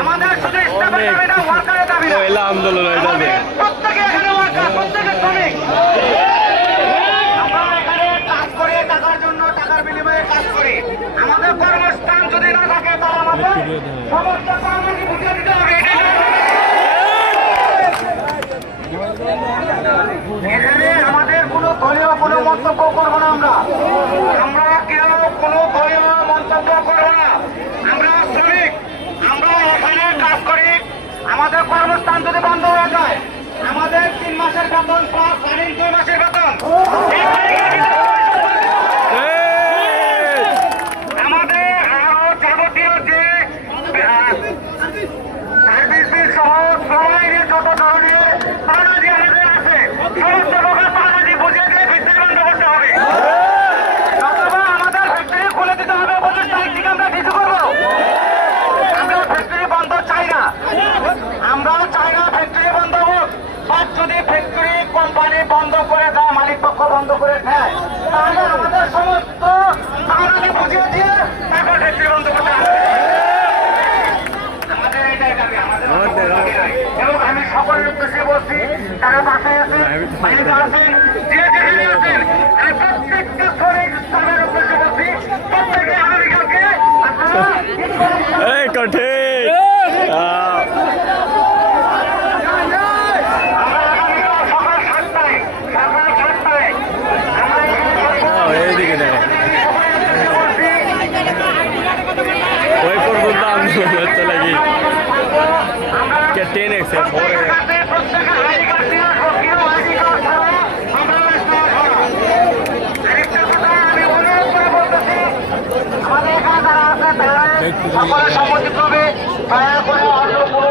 আমাদের শুধু স্টাফের দাবি না, ওয়ার্কারের দাবি না। আন্দোলন প্রত্যেকে এখানে ওয়ার্কার, প্রত্যেকে শ্রমিক। আমরা এখানে কাজ করে টাকার জন্য, টাকার বিনিময়ে কাজ করি। আমাদের কর্মস্থান যদি না থাকে তাহলে আমাদের সমস্ত কর্মকে বুঝিয়ে দিতে হবে। এখানে আমাদের কোনো দলীয় কোনো মন্তব্য করবো না। আমরা কেউ কোনো দলীয় মন্তব্য করবো না। আমরা শ্রমিক, আমরা এখানে কাজ করি। আমাদের কর্মস্থান যদি বন্ধ হয়ে যায়, আমাদের 3 মাসের বেতন প্লাস 2 মাসের বেতন, আমাদের আরো যাবতীয় যে সার্ভিস বিল সহ শ্রমাইনের যত ধরনের পাওনাদি আমাদের আছে, সমস্ত প্রকার পাওনাদি বুঝিয়ে দিয়ে ফ্যাক্টরি বন্ধ করতে হবে। অথবা আমাদের ফ্যাক্টরি খুলে দিতে হবে। 25 তারিখ থেকে আমরা কিছু করবো। আমরা ফ্যাক্টরি বন্ধ চাই না। আমরাও চাই না ফ্যাক্টরি বন্ধ হোক। বাট যদি ফ্যাক্টরি কোম্পানি বন্ধ করে দেয়, মালিক পক্ষ বন্ধ করে দেয়, তাহলে আমাদের সমস্ত পাওনাদি বুঝিয়ে দিয়ে তারপর ফ্যাক্টরি বন্ধ করতে হবে। আমাদের এটাই দাবি, আমাদের এবং আমি সকলের উদ্দেশ্যে বলছি, তারা বাসায় আছেন, বাইরে আছেন, যে যেখানে আছেন, আমি প্রত্যেকটা শ্রমিক স্টাফের উদ্দেশ্যে বলছি, প্রত্যেকে আগামীকালকে সকলে সম্মতিক্রমে দয়া করে অন্য কোনো